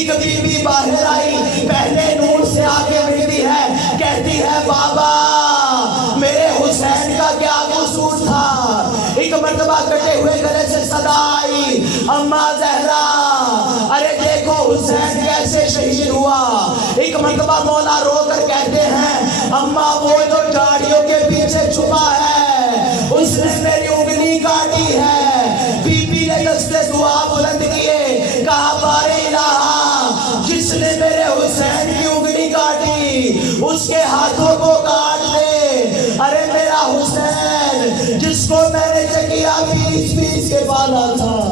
ایک be be باہر آئی، پہلے نور سے آگے ملتی ہے، کہتی ہے بابا میرے حسین کا کیا قصور تھا؟ ایک مرتبہ کٹے ہوئے گلے سے صدا آئی، اماں زہرا ارے دیکھو حسین کیسے شہید ہوا۔ ایک مرتبہ مولا رو کر کہتے ہیں اماں وہ جو جھاڑیوں کے پیچھے چھپا ہے اس نے میری انگلی کاٹی ہے۔ بی بی نے دستے دعا بلند کیے، کہا بارے الہ جس نے میرے حسین کی انگلی کاٹی اس کے ہاتھوں کو کاٹ دے۔ ارے میرا حسین جس کو میں نے چکیا پیس پیس کے پالا تھا،